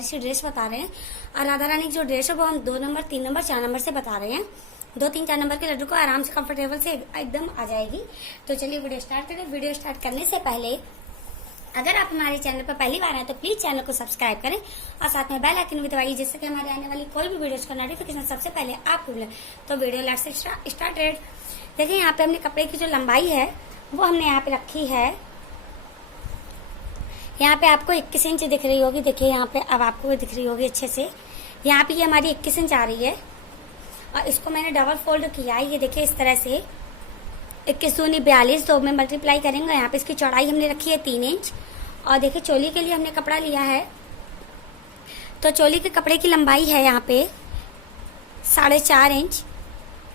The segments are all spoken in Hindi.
प्यारी सी ड्रेस बता रहे हैं। और राधा रानी की जो ड्रेस है वो हम 2 नंबर 3 नंबर 4 नंबर से बता रहे हैं। 2 3 4 नंबर के लड्डू को आराम से कंफर्टेबल से एकदम आ जाएगी। तो चलिए वीडियो स्टार्ट करें। वीडियो स्टार्ट करने से पहले अगर आप हमारे चैनल पर पहली बार आए तो प्लीज चैनल को सब्सक्राइब करें और साथ में बेल आइकन भी दबाइए, जिससे कि हमारे आने वाली कोई भी वीडियोस का नोटिफिकेशन सबसे पहले आपको मिले। तो वीडियो लेट्स स्टार्टेड। देखिए यहाँ पे हमने कपड़े की जो लंबाई है वो हमने यहाँ पे रखी है। यहाँ पे आपको 21 इंच दिख रही होगी। देखिए यहाँ पे अब आपको भी दिख रही होगी अच्छे से। यहाँ पे ये हमारी 21 इंच आ रही है और इसको मैंने डबल फोल्ड किया है। ये देखिए इस तरह से 21 दूनी 42, तो में मल्टीप्लाई करेंगे। यहाँ पे इसकी चौड़ाई हमने रखी है 3 इंच। और देखिए चोली के लिए हमने कपड़ा लिया है, तो चोली के कपड़े की लंबाई है यहाँ पे 4.5 इंच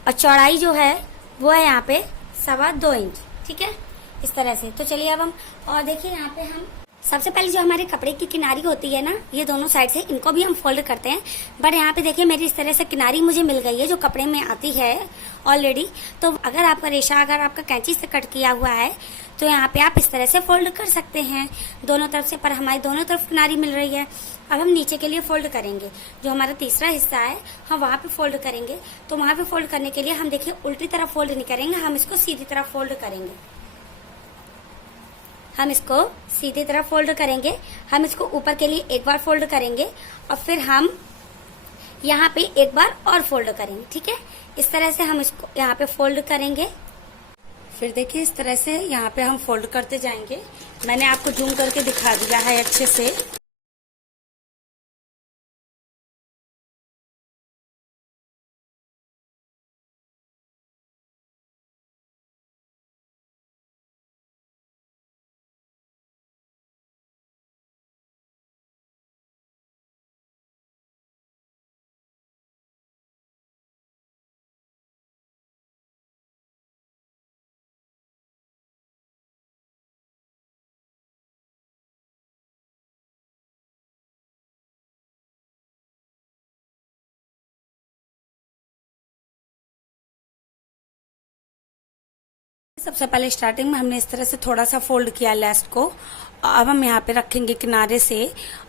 और चौड़ाई जो है वो है यहाँ पे 2.25 इंच। ठीक है, इस तरह से। तो चलिए अब हम और देखिए यहाँ पे हम सबसे पहले जो हमारे कपड़े की किनारी होती है ना, ये दोनों साइड से इनको भी हम फोल्ड करते हैं। बट यहाँ पे देखिए मेरी इस तरह से किनारी मुझे मिल गई है जो कपड़े में आती है ऑलरेडी। तो अगर आपका रेशा अगर आपका कैंची से कट किया हुआ है तो यहाँ पे आप इस तरह से फोल्ड कर सकते हैं दोनों तरफ से। पर हमारी दोनों तरफ किनारी मिल रही है। अब हम नीचे के लिए फोल्ड करेंगे। जो हमारा तीसरा हिस्सा है हम वहां पे फोल्ड करेंगे। तो वहां पे फोल्ड करने के लिए हम देखिए उल्टी तरफ फोल्ड नहीं करेंगे, हम इसको सीधी तरफ फोल्ड करेंगे। हम इसको सीधी तरफ फोल्ड करेंगे। हम इसको ऊपर के लिए एक बार फोल्ड करेंगे और फिर हम यहाँ पे एक बार और फोल्ड करेंगे। ठीक है, इस तरह से हम इसको यहाँ पे फोल्ड करेंगे। फिर देखिए इस तरह से यहाँ पे हम फोल्ड करते जाएंगे। मैंने आपको जूम करके दिखा दिया है अच्छे से। सबसे पहले स्टार्टिंग में हमने इस तरह से थोड़ा सा फोल्ड किया लेस्ट को। अब हम यहाँ पे रखेंगे किनारे से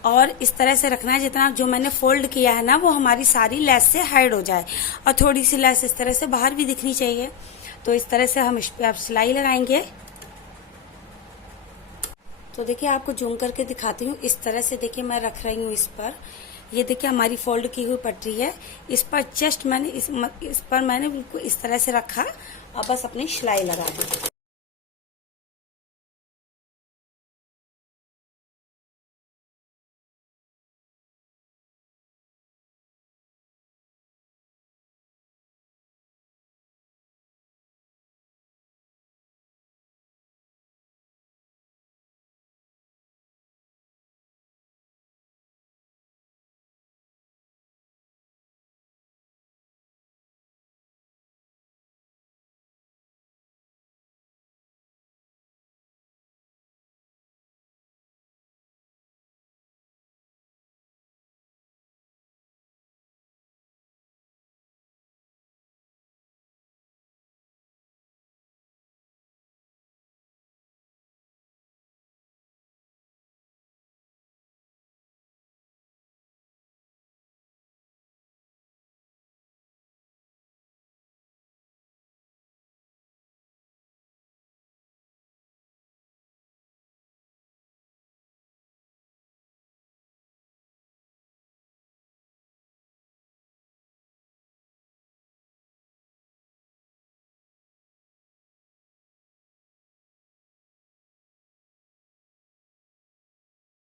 और इस तरह से रखना है जितना जो मैंने फोल्ड किया है ना वो हमारी सारी लेस से हाइड हो जाए। और थोड़ी सी लेस इस तरह से बाहर भी दिखनी चाहिए। तो इस तरह से हम इस पे आप सिलाई लगाएंगे। तो देखिए आपको जूम करके दिखाती हूँ। इस तरह से देखिए मैं रख रही हूँ इस पर। ये देखिए हमारी फोल्ड की हुई पट्टी है। इस पर जस्ट मैंने इस पर मैंने बिल्कुल इस तरह से रखा और बस अपनी सिलाई लगा दी।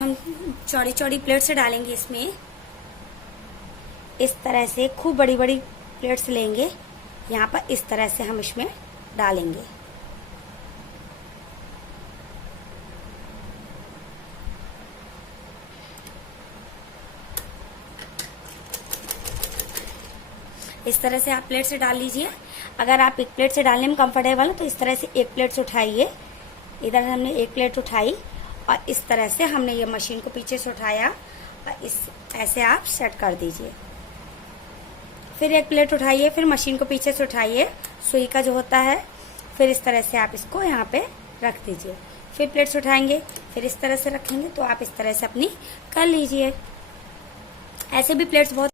हम चौड़ी चौड़ी प्लेट से डालेंगे इसमें। इस तरह से खूब बड़ी बड़ी प्लेट्स लेंगे। यहाँ पर इस तरह से हम इसमें डालेंगे। इस तरह से आप प्लेट से डाल लीजिए। अगर आप एक प्लेट से डालने में कंफर्टेबल हो तो इस तरह से एक प्लेट से उठाइए। इधर हमने एक प्लेट उठाई और इस तरह से हमने ये मशीन को पीछे से उठाया और इस ऐसे आप सेट कर दीजिए। फिर एक प्लेट उठाइए, फिर मशीन को पीछे से उठाइए, सुई का जो होता है, फिर इस तरह से आप इसको यहाँ पे रख दीजिए। फिर प्लेट्स उठाएंगे, फिर इस तरह से रखेंगे। तो आप इस तरह से अपनी कर लीजिए। ऐसे भी प्लेट्स बहुत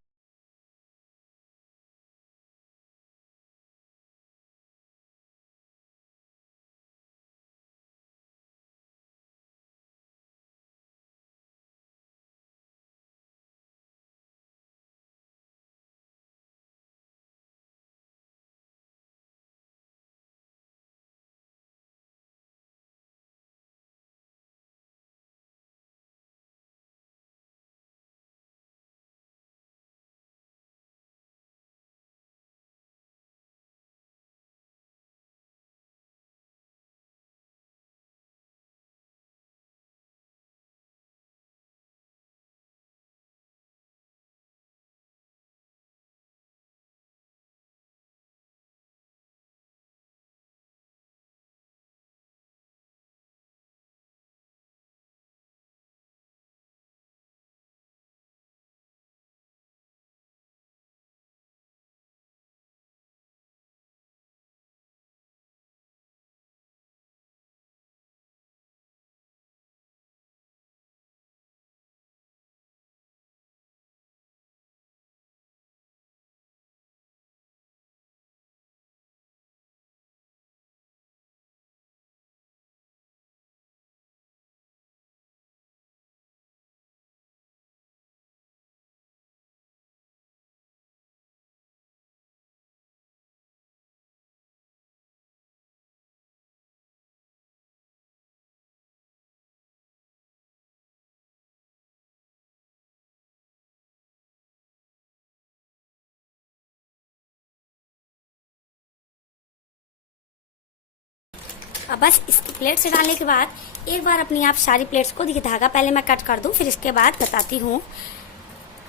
अब बस इसकी प्लेट से डालने के बाद एक बार अपनी आप सारी प्लेट्स को देखिए, धागा पहले मैं कट कर दूं, फिर इसके बाद बताती हूँ।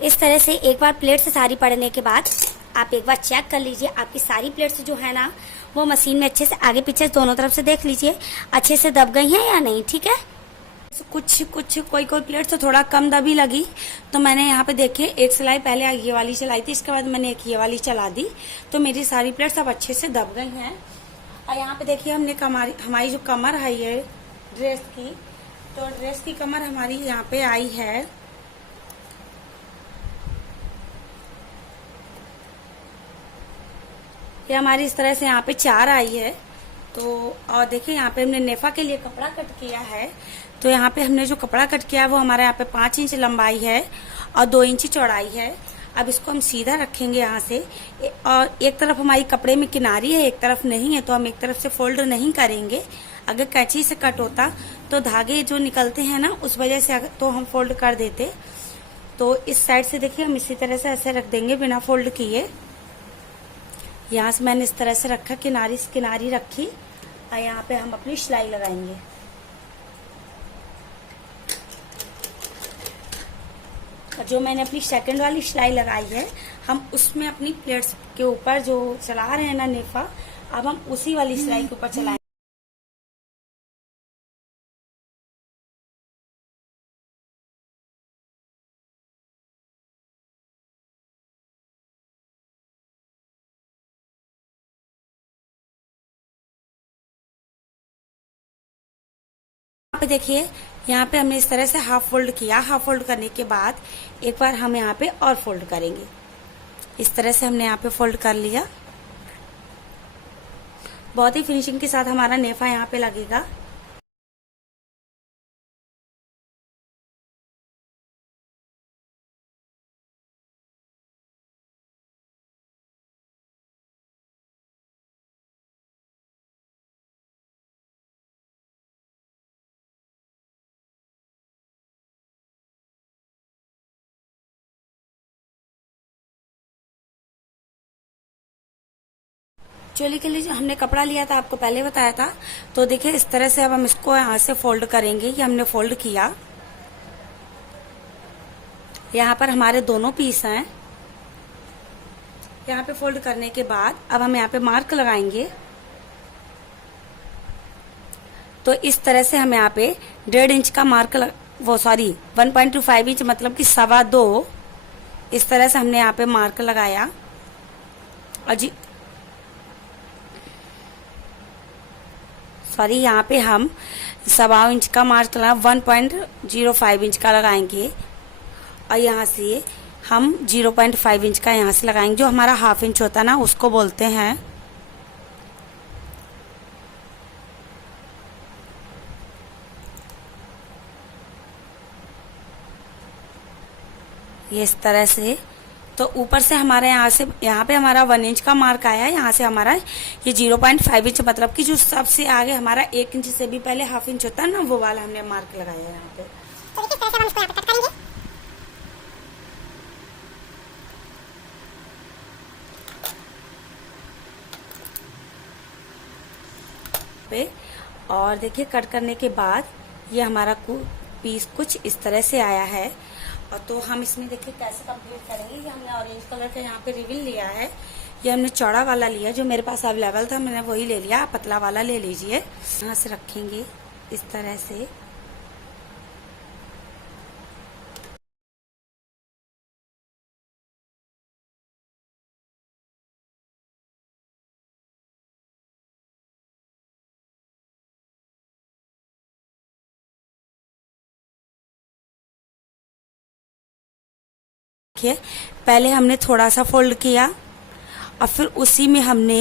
इस तरह से एक बार प्लेट से सारी पड़ने के बाद आप एक बार चेक कर लीजिए आपकी सारी प्लेट्स जो है ना वो मशीन में अच्छे से आगे पीछे दोनों तरफ से देख लीजिए अच्छे से दब गई हैं या नहीं, ठीक है। कुछ कोई प्लेट तो थोड़ा कम दबी लगी, तो मैंने यहाँ पे देखिए एक सिलाई पहले ये वाली चलाई थी, इसके बाद मैंने एक ये वाली चला दी, तो मेरी सारी प्लेट्स अब अच्छे से दब गई हैं। और यहाँ पे देखिए हमने हमारी जो कमर है ये ड्रेस की, तो ड्रेस की कमर हमारी यहाँ पे आई है। ये हमारी इस तरह से यहाँ पे 4 आई है। तो और देखिए यहाँ पे हमने नेफा के लिए कपड़ा कट किया है, तो यहाँ पे हमने जो कपड़ा कट किया है वो हमारे यहाँ पे 5 इंच लंबाई है और 2 इंच चौड़ाई है। अब इसको हम सीधा रखेंगे यहाँ से, और एक तरफ हमारी कपड़े में किनारी है एक तरफ नहीं है, तो हम एक तरफ से फोल्ड नहीं करेंगे। अगर कैंची से कट होता तो धागे जो निकलते हैं ना उस वजह से तो हम फोल्ड कर देते। तो इस साइड से देखिए हम इसी तरह से ऐसे रख देंगे बिना फोल्ड किए। यहाँ से मैंने इस तरह से रखा, किनारी से किनारी रखी, और यहाँ पे हम अपनी सिलाई लगाएंगे। जो मैंने अपनी सेकंड वाली सिलाई लगाई है हम उसमें अपनी प्लेट्स के ऊपर जो चला रहे हैं ना नेफा, अब हम उसी वाली सिलाई के ऊपर चलाएंगे। यहाँ पे देखिए यहाँ पे हमने इस तरह से हाफ फोल्ड किया। हाफ फोल्ड करने के बाद एक बार हम यहाँ पे और फोल्ड करेंगे। इस तरह से हमने यहाँ पे फोल्ड कर लिया। बहुत ही फिनिशिंग के साथ हमारा नेफा यहाँ पे लगेगा। चोली के लिए जो हमने कपड़ा लिया था आपको पहले बताया था, तो देखिए इस तरह से अब हम इसको यहाँ से फोल्ड करेंगे। ये हमने फोल्ड किया, यहाँ पर हमारे दोनों पीस हैं। यहाँ पे फोल्ड करने के बाद अब हम यहाँ पे मार्क लगाएंगे। तो इस तरह से हम यहाँ पे 1.5 इंच का मार्क 1.25 इंच मतलब कि 2.25, इस तरह से हमने यहाँ पे मार्क लगाया। और जी यहाँ पे हम 1.25 इंच का मार्क लगा, 1.05 इंच का लगाएंगे। और यहाँ से हम 0.5 इंच का यहाँ से लगाएंगे। जो हमारा हाफ इंच होता है ना, उसको बोलते हैं। ये इस तरह से। तो ऊपर से हमारे यहाँ पे हमारा 1 इंच का मार्क आया है। यहाँ से हमारा ये 0.5 इंच, मतलब कि जो सबसे आगे हमारा 1 इंच से भी पहले हाफ इंच होता है ना, वो वाला हमने मार्क लगाया है यहाँ पे। तो इस तरह से हम इसको यहाँ पे कट करेंगे। और देखिए, कट करने के बाद ये हमारा पीस कुछ इस तरह से आया है। और तो हम इसमें देखिए कैसे कंप्लीट करेंगे। ये हमने ऑरेंज कलर का यहाँ पे रिबन लिया है। ये हमने चौड़ा वाला लिया, जो मेरे पास अवेलेबल था, मैंने वही ले लिया। पतला वाला ले लीजिए। यहाँ से रखेंगे इस तरह से। देखिए, पहले हमने थोड़ा सा फोल्ड किया और फिर उसी में हमने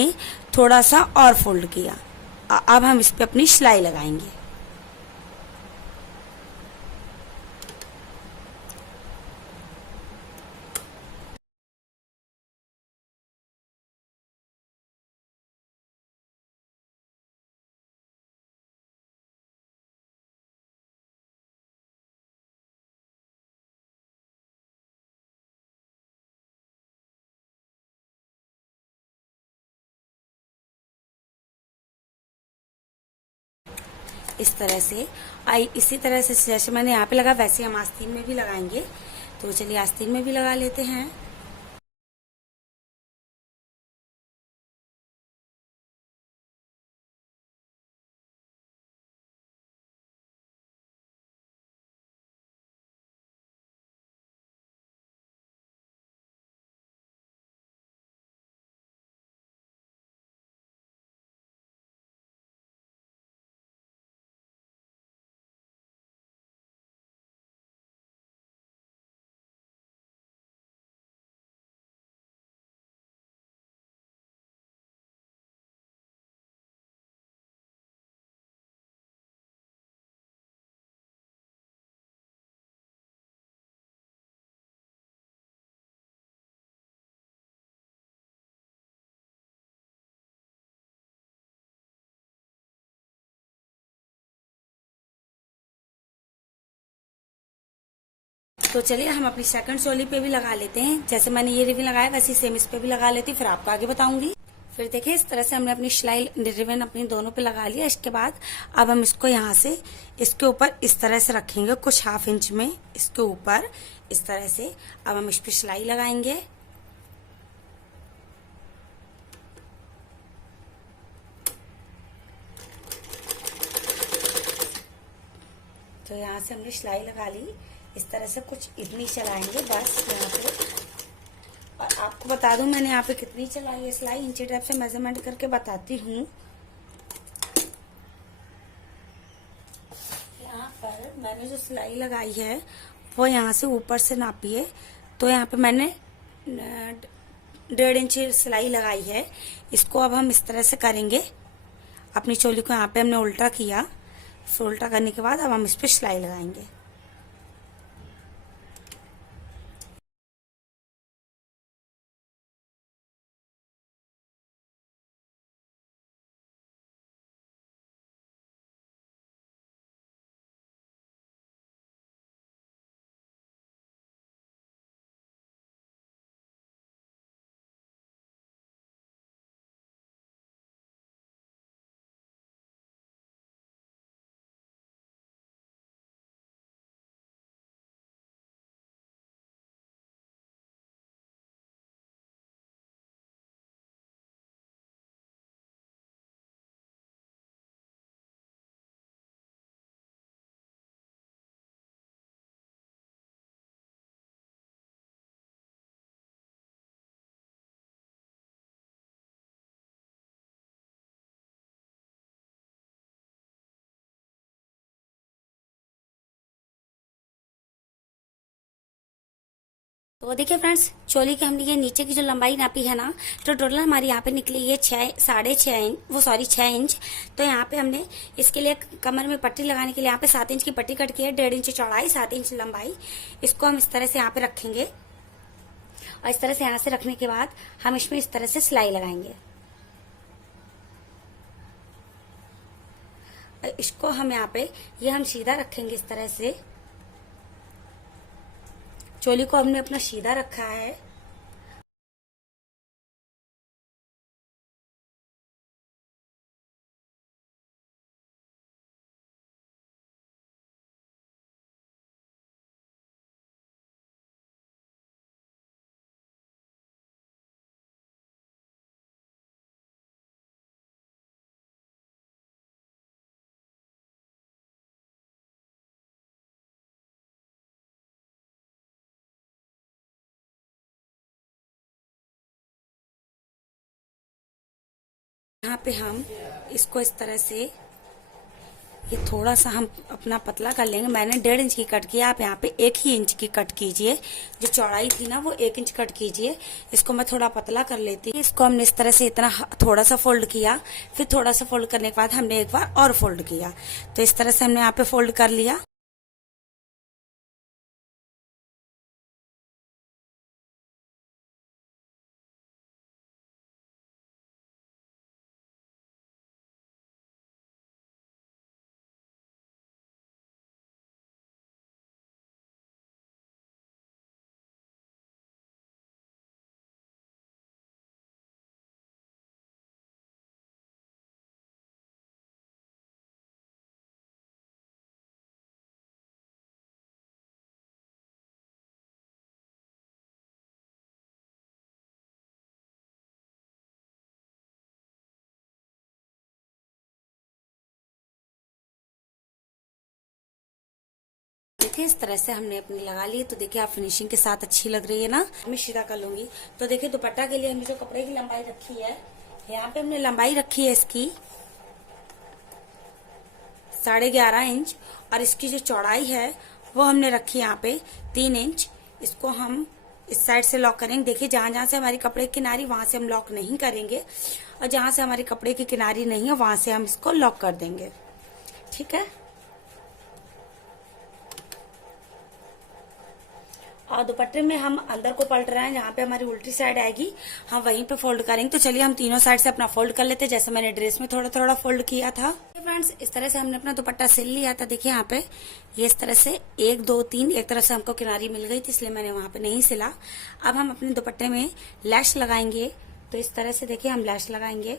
थोड़ा सा और फोल्ड किया। अब हम इस पे अपनी सिलाई लगाएंगे। इस तरह से इसी तरह से जैसे मैंने यहाँ पे लगा, वैसे हम आस्तीन में भी लगाएंगे। तो चलिए आस्तीन में भी लगा लेते हैं। तो चलिए हम अपनी सेकंड चोली पे भी लगा लेते हैं। जैसे मैंने ये रिबन लगाया, वैसे सेम इस पे भी लगा लेती, फिर आपको आगे बताऊंगी। फिर देखिए, इस तरह से हमने अपनी सिलाई रिबन अपनी दोनों पे लगा लिया। इसके बाद अब हम इसको यहाँ से इसके ऊपर इस तरह से रखेंगे, कुछ हाफ इंच में इसके ऊपर इस तरह से। अब हम इस पे सिलाई लगाएंगे। तो यहाँ से हमने सिलाई लगा ली। इस तरह से कुछ इतनी चलाएंगे बस यहाँ पे। और आपको बता दूं मैंने यहाँ पे कितनी चलाई है सिलाई, इंची टेप से मेजरमेंट करके बताती हूँ। यहाँ पर मैंने जो सिलाई लगाई है वो यहाँ से ऊपर से नापी है। तो यहाँ पे मैंने 1.5 इंच सिलाई लगाई है। इसको अब हम इस तरह से करेंगे। अपनी चोली को यहाँ पे हमने उल्टा किया, फिर उल्टा करने के बाद अब हम इस पे सिलाई लगाएंगे। तो देखिए फ्रेंड्स, चोली की हमने ये नीचे की जो लंबाई नापी है ना, तो टोटल हमारी यहाँ पे निकली है 6.5 इंच, वो सॉरी 6 इंच। तो यहाँ पे हमने इसके लिए कमर में पट्टी लगाने के लिए यहाँ पे 7 इंच की पट्टी कट की है, 1.5 इंच चौड़ाई, 7 इंच लंबाई। इसको हम इस तरह से यहाँ पे रखेंगे और इस तरह से यहाँ से रखने के बाद हम इसमें इस तरह से सिलाई लगाएंगे। इसको हम यहाँ पे ये हम सीधा रखेंगे इस तरह से। चोली को हमने अपना सीधा रखा है। यहाँ पे हम इसको इस तरह से ये थोड़ा सा हम अपना पतला कर लेंगे। मैंने 1.5 इंच की कट किया, आप यहाँ पे 1 ही इंच की कट कीजिए। जो चौड़ाई थी ना वो 1 इंच कट कीजिए। इसको मैं थोड़ा पतला कर लेती हूँ। इसको हमने इस तरह से इतना थोड़ा सा फोल्ड किया, फिर थोड़ा सा फोल्ड करने के बाद हमने एक बार और फोल्ड किया। तो इस तरह से हमने यहाँ पे फोल्ड कर लिया। देखिए इस तरह से हमने अपनी लगा ली। तो देखिए आप फिनिशिंग के साथ अच्छी लग रही है ना। मैं सीधा कर लूंगी। तो देखिए दुपट्टा के लिए हमने जो कपड़े की लंबाई रखी है, यहाँ पे हमने लंबाई रखी है इसकी 11.5 इंच और इसकी जो चौड़ाई है वो हमने रखी है यहाँ पे 3 इंच। इसको हम इस साइड से लॉक करेंगे। देखिए जहां जहां से हमारी कपड़े की किनारी वहां से हम लॉक नहीं करेंगे और जहां से हमारी कपड़े की किनारी नहीं है वहां से हम इसको लॉक कर देंगे। ठीक है। और दुपट्टे में हम अंदर को पलट रहे हैं, जहाँ पे हमारी उल्टी साइड आएगी हम वहीं पे फोल्ड करेंगे। तो चलिए हम तीनों साइड से अपना फोल्ड कर लेते हैं, जैसे मैंने ड्रेस में थोड़ा थोड़ा फोल्ड किया था। फ्रेंड्स इस तरह से हमने अपना दुपट्टा सिल लिया था। देखिए यहाँ पे ये इस तरह से 1 2 3 एक तरफ से हमको किनारी मिल गई थी, इसलिए मैंने वहां पे नहीं सिला। अब हम अपने दुपट्टे में लैश लगाएंगे। तो इस तरह से देखिए हम लैश लगाएंगे।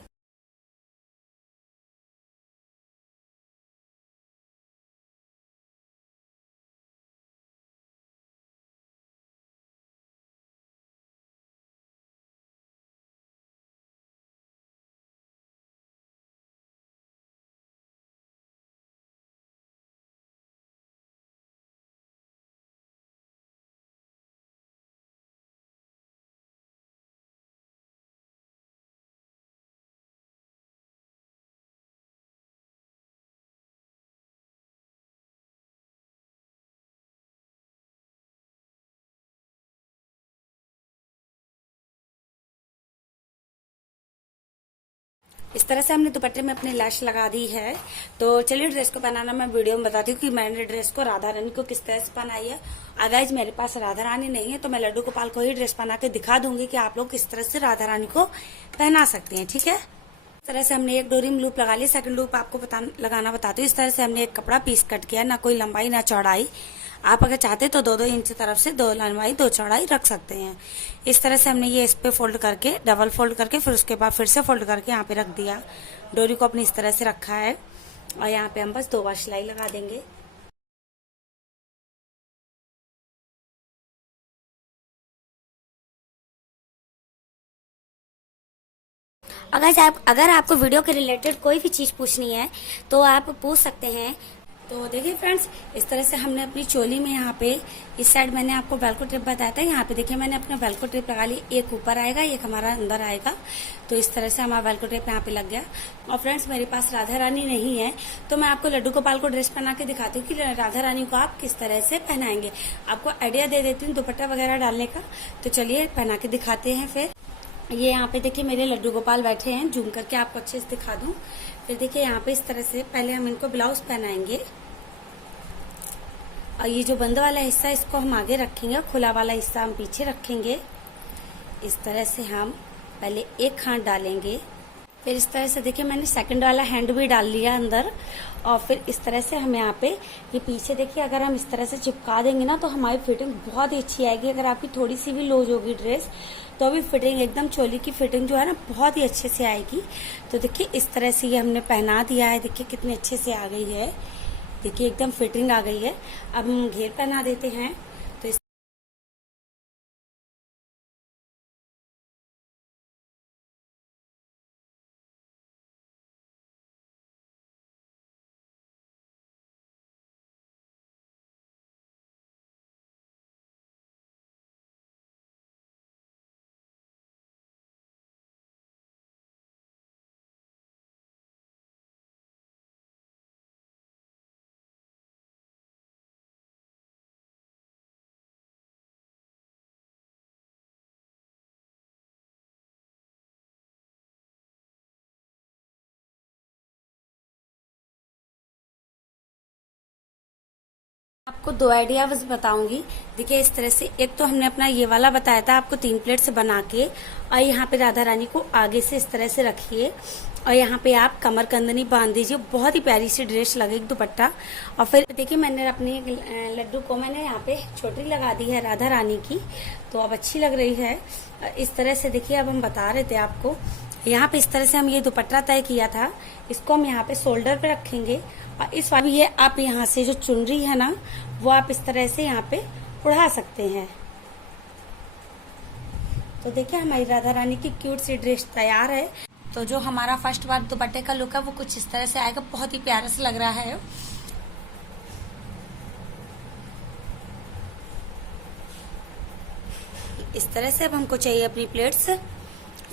इस तरह से हमने दुपट्टे में अपनी लैश लगा दी है। तो चलिए ड्रेस को पहनाना मैं वीडियो में बताती हूँ कि मैंने ड्रेस को राधा रानी को किस तरह से पहनाई है। अगर मेरे पास राधा रानी नहीं है तो मैं लड्डू गोपाल को ही ड्रेस पहना के दिखा दूंगी कि आप लोग किस तरह से राधा रानी को पहना सकते हैं। ठीक है। इस तरह से हमने एक डोरी में लूप लगा ली। सेकंड लूप आपको लगाना बताती हूँ। इस तरह से हमने एक कपड़ा पीस कट किया, ना कोई लंबाई ना चौड़ाई। आप अगर चाहते तो 2 2 इंच तरफ से 2 लंबाई 2 चौड़ाई रख सकते हैं। इस तरह से हमने ये इस पे फोल्ड करके डबल फोल्ड करके फिर उसके बाद फिर से फोल्ड करके यहाँ पे रख दिया। डोरी को अपनी इस तरह से रखा है और यहाँ पे हम बस 2 बार सिलाई लगा देंगे। अगर आपको वीडियो के रिलेटेड कोई भी चीज पूछनी है तो आप पूछ सकते हैं। तो देखिए फ्रेंड्स, इस तरह से हमने अपनी चोली में यहाँ पे इस साइड मैंने आपको वेलक्रो टेप बताया था, यहाँ पे देखिए मैंने अपना वेलक्रो टेप लगा ली। एक ऊपर आएगा, एक हमारा अंदर आएगा। तो इस तरह से हमारा वेलक्रो टेप यहाँ पे लग गया। और फ्रेंड्स, मेरे पास राधा रानी नहीं है, तो मैं आपको लड्डू गोपाल को ड्रेस पहना के दिखाती हूँ कि राधा रानी को आप किस तरह से पहनाएंगे। आपको आइडिया दे देती हूँ दुपट्टा वगैरह डालने का। तो चलिए पहना के दिखाते हैं। फिर ये यहाँ पे देखिए मेरे लड्डू गोपाल बैठे हैं, जूम करके आपको अच्छे से दिखा दूं। फिर देखिए यहाँ पे इस तरह से पहले हम इनको ब्लाउज पहनाएंगे, और ये जो बंद वाला हिस्सा इसको हम आगे रखेंगे, खुला वाला हिस्सा हम पीछे रखेंगे। इस तरह से हम पहले एक हाथ डालेंगे, फिर इस तरह से देखिए मैंने सेकंड वाला हैंड भी डाल लिया अंदर। और फिर इस तरह से हम यहाँ पे ये पीछे देखिए, अगर हम इस तरह से चिपका देंगे ना तो हमारी फिटिंग बहुत ही अच्छी आएगी। अगर आपकी थोड़ी सी भी लूज होगी ड्रेस तो अभी फिटिंग एकदम चोली की फिटिंग जो है ना बहुत ही अच्छे से आएगी। तो देखिए इस तरह से ये हमने पहना दिया है, देखिए कितने अच्छे से आ गई है, देखिए एकदम फिटिंग आ गई है। अब हम घेर पहना देते हैं। आपको दो आइडिया बस बताऊंगी। देखिए इस तरह से, एक तो हमने अपना ये वाला बताया था आपको 3 प्लेट से बना के, और यहाँ पे राधा रानी को आगे से इस तरह से रखिए, और यहाँ पे आप कमर कंदनी बांध दीजिए। बहुत ही प्यारी सी ड्रेस लगेगी दुपट्टा। और फिर देखिए मैंने अपने लड्डू को मैंने यहाँ पे छोटी लगा दी है राधा रानी की, तो अब अच्छी लग रही है। इस तरह से देखिए, अब हम बता रहे थे आपको, यहाँ पे इस तरह से हम ये दुपट्टा तय किया था, इसको हम यहाँ पे शोल्डर पे रखेंगे। और इस वाली ये आप यहाँ से जो चुनरी है ना, वो आप इस तरह से यहाँ पे उड़ा सकते हैं। तो देखिए हमारी राधा रानी की क्यूट सी ड्रेस तैयार है। तो जो हमारा फर्स्ट बार दुपट्टे का लुक है वो कुछ इस तरह से आएगा, बहुत ही प्यारा सा लग रहा है। इस तरह से अब हमको चाहिए अपनी प्लेट्स।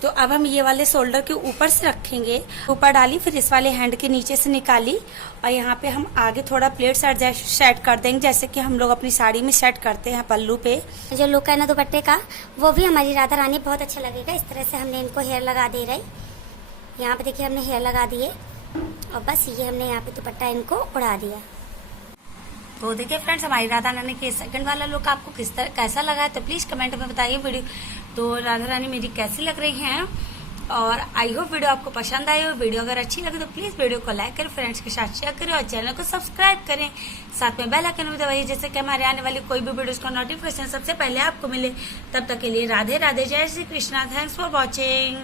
तो अब हम ये वाले शोल्डर के ऊपर से रखेंगे, ऊपर डाली, फिर इस वाले हैंड के नीचे से निकाली, और यहाँ पे हम आगे थोड़ा प्लेट्स एडजस्ट सेट कर देंगे, जैसे कि हम लोग अपनी साड़ी में सेट करते हैं पल्लू पे। जो लुक है ना दुपट्टे का, वो भी हमारी राधा रानी बहुत अच्छा लगेगा। इस तरह से हमने इनको हेयर लगा दे रहे, यहाँ पे देखिए हमने हेयर लगा दिए, और बस ये हमने यहाँ पे दुपट्टा इनको उड़ा दिया। तो देखिए फ्रेंड्स, हमारी राधा रानी के सेकंड वाला लुक आपको किस तरह कैसा लगा है तो प्लीज कमेंट में बताइए। वीडियो तो राधा रानी मेरी कैसी लग रही हैं, और आई होप वीडियो आपको पसंद आई हो। वीडियो अगर अच्छी लगे तो प्लीज वीडियो को लाइक करें, फ्रेंड्स के साथ शेयर करें, और चैनल को सब्सक्राइब करें, साथ में बेल आइकन भी दबाइए, जैसे कि हमारे आने वाली कोई भी वीडियो का नोटिफिकेशन सबसे पहले आपको मिले। तब तक के लिए राधे राधे, जय Shri Krishna, thanks for watching.